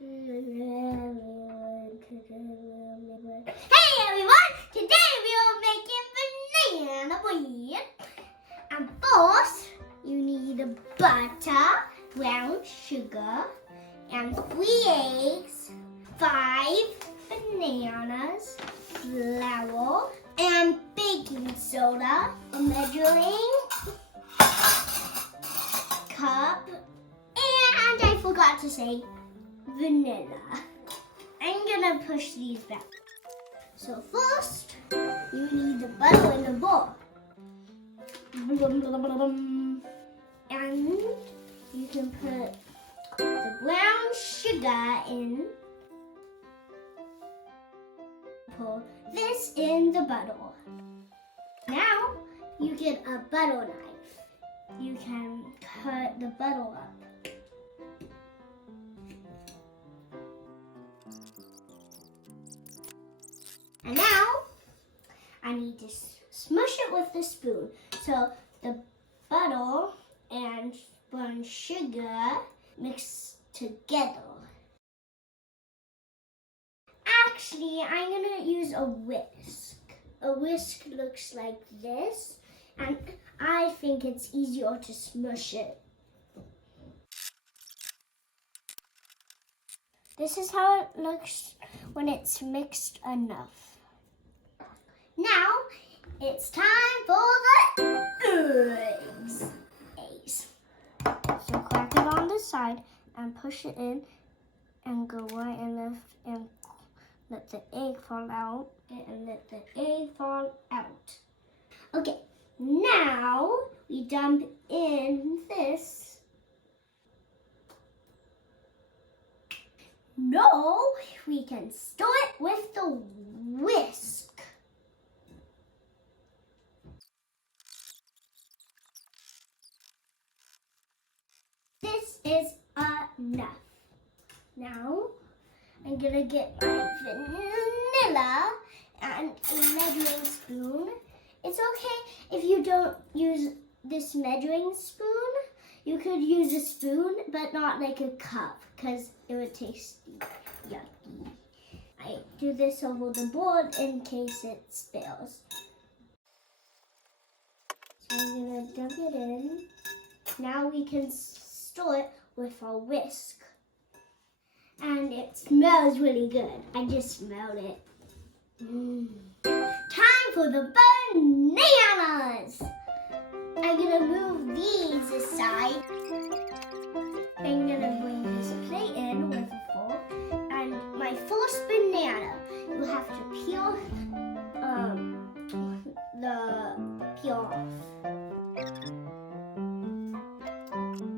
Hey everyone! Today we are making banana bread. And first, you need butter, brown sugar, and 3 eggs, 5 bananas, flour, and baking soda, a measuring cup, and I forgot to say vanilla. I'm gonna push these back. So first, you need the butter in the bowl. And you can put the brown sugar in. Put this in the butter. Now you get a butter knife. You can cut the butter up. And now I need to smush it with the spoon. So the butter and brown sugar mix together. Actually, I'm gonna use a whisk. A whisk looks like this, and I think it's easier to smush it. This is how it looks when it's mixed enough. Now, it's time for the eggs. So crack it on the side and push it in and go right and left and let the egg fall out and let the egg fall out. Okay, now we dump in this. Now we can stir it with the whisk. This is enough. Now I'm gonna get my vanilla and a measuring spoon. It's okay if you don't use this measuring spoon. You could use a spoon, but not like a cup, because it would taste yucky. I do this over the board in case it spills. So I'm gonna dump it in. Now we can stir it with our whisk. And it smells really good. I just smelled it. Time for the bananas! I'm gonna move these aside. I'm gonna bring this plate in with a fork. And my first banana, you have to peel the peel off.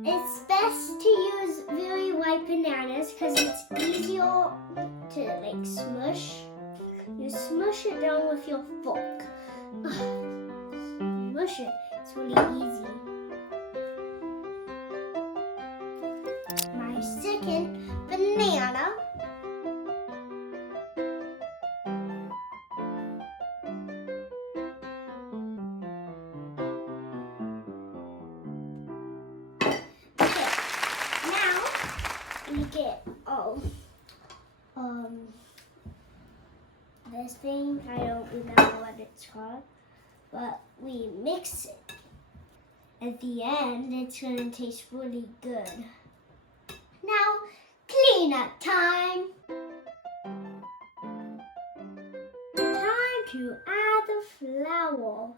It's best to use very white bananas because it's easier to like smush. You smush it down with your fork. Smush it. It's really easy. My second banana. Okay, now we get this thing. I don't remember what it's called. But we mix it. At the end, it's going to taste really good. Now, cleanup time. Time to add the flour.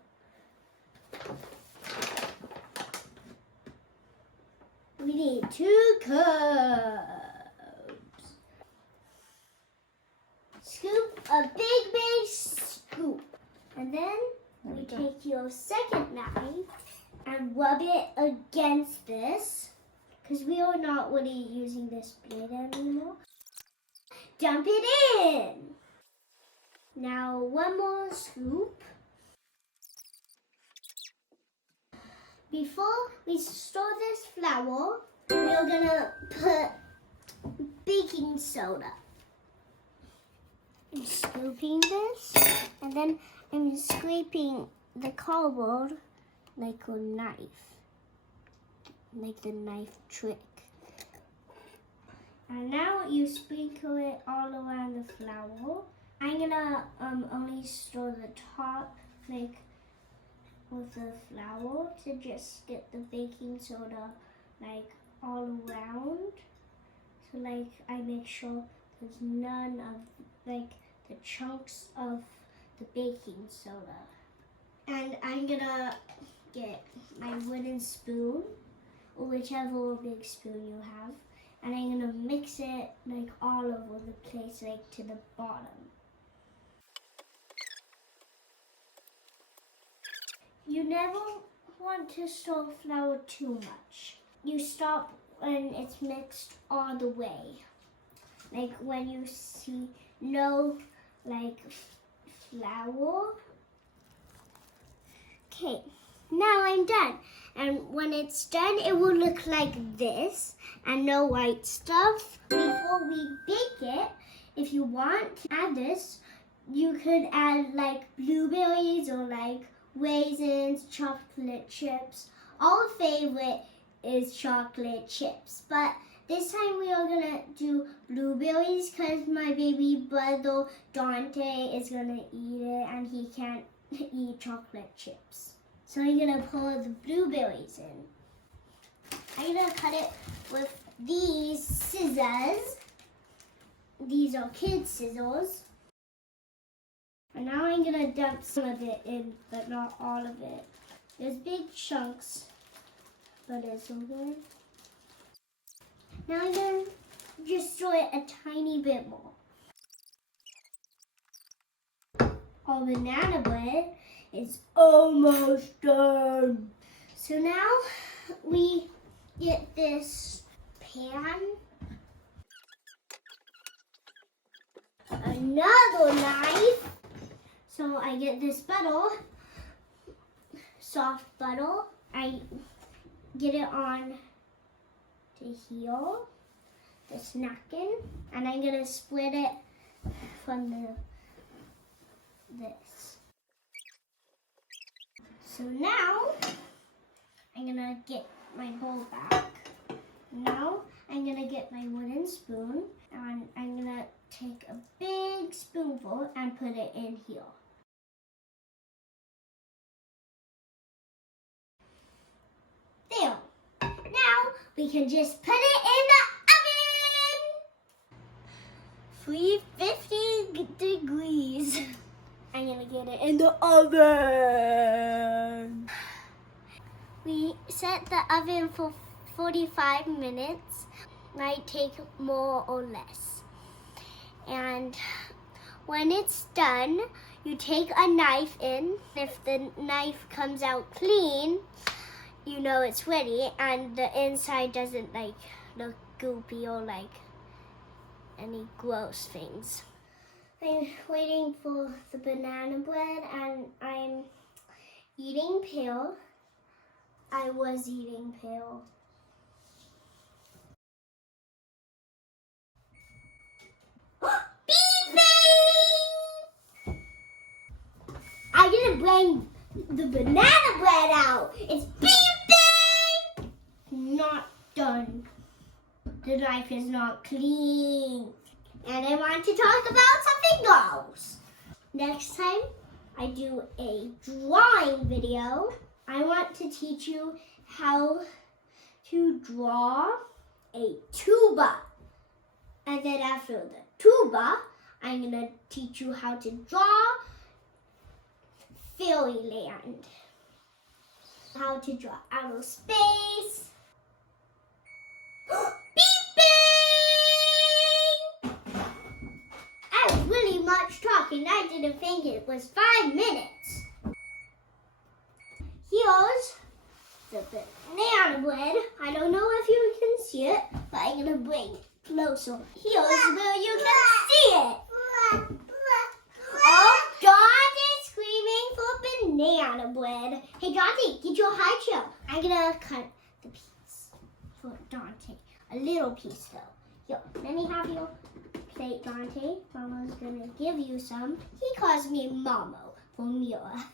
We need 2 cups. Scoop a big scoop. And then we take your second knife and rub it against this, because we are not really using this blade anymore. Dump it in. Now 1 more scoop. Before we stir this flour, we are gonna put baking soda. I'm scooping this, and then I'm scraping the cardboard like a knife, like the knife trick. And now you sprinkle it all around the flour. I'm gonna only stir the top like with the flour to just get the baking soda like all around. So like I make sure there's none of like the chunks of the baking soda. And I'm gonna get my wooden spoon or whichever big spoon you have. And I'm gonna mix it like all over the place, like to the bottom. You never want to stir flour too much. You stop when it's mixed all the way. Like when you see no like flour. Okay, now I'm done. And when it's done, it will look like this and no white stuff. Before we bake it, if you want to add this, you could add like blueberries or like raisins, chocolate chips. Our favorite is chocolate chips, but this time we are gonna do blueberries because my baby brother Dante is gonna eat it and he can't eat chocolate chips. So I'm gonna pour the blueberries in. I'm gonna cut it with these scissors. These are kids' scissors. And now I'm gonna dump some of it in, but not all of it. There's big chunks, but it's okay. Now I'm gonna just stir it a tiny bit more. Our banana bread is almost done. So now we get this pan, another knife. So I get this butter, soft butter. I get it on to here, this napkin, and I'm gonna split it from this. So now I'm gonna get my bowl back. Now I'm gonna get my wooden spoon and I'm gonna take a big spoonful and put it in here. There. Now we can just put it in the oven. 350 degrees. I'm gonna get it in the oven. We set the oven for 45 minutes. Might take more or less. And when it's done, you take a knife in. If the knife comes out clean, you know it's ready, and the inside doesn't like look goopy or like any gross things. I'm waiting for the banana bread and I'm eating pale. I was eating pale. Beeping! I didn't bring the banana bread out. It's beeping! Not done. The knife is not clean. And I want to talk about something else. Next time I do a drawing video, I want to teach you how to draw a tuba. And then after the tuba, I'm going to teach you how to draw fairyland. How to draw outer space. Really much talking. I didn't think it was 5 minutes. Here's the banana bread. I don't know if you can see it, but I'm going to bring it closer. Here's where you can see it. Oh, John is screaming for banana bread. Hey, Dante, get your high chair. I'm going to cut the piece for Dante. A little piece, though. Here, let me have your plate, Dante. Mama's gonna give you some. He calls me Mamo for Mira.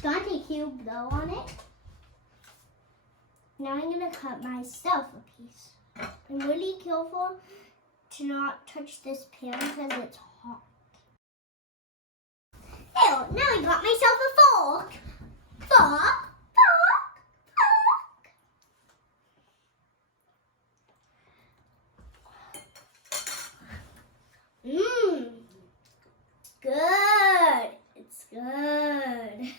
Dante, can you blow on it? Now I'm gonna cut myself a piece. I'm really careful to not touch this pan because it's hot. Ew, now I got myself a fork. Fork. Mmm. Good. It's good.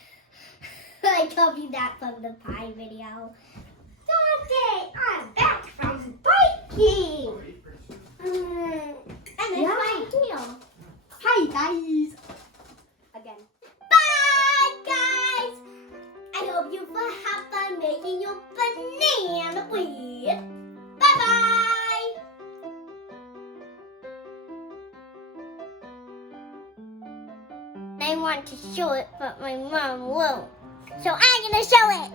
I copied that from the pie video. Dante, I'm back from biking. And it's my deal. Hi, guys. Again. Bye, guys. I hope you have fun making your banana bread. Bye-bye. I want to show it, but my mom won't. So I'm gonna show it.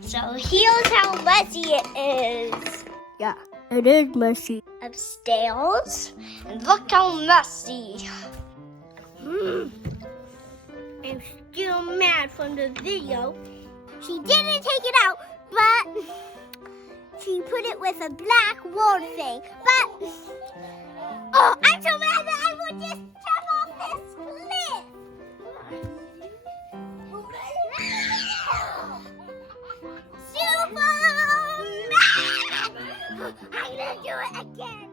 So here's how messy it is. Yeah, it is messy. Upstairs, and look how messy. I'm still mad from the video. She didn't take it out, but she put it with a black wall thing. But, oh, I'm so mad that I will just jump off this cliff. Super mad! I'm gonna do it again.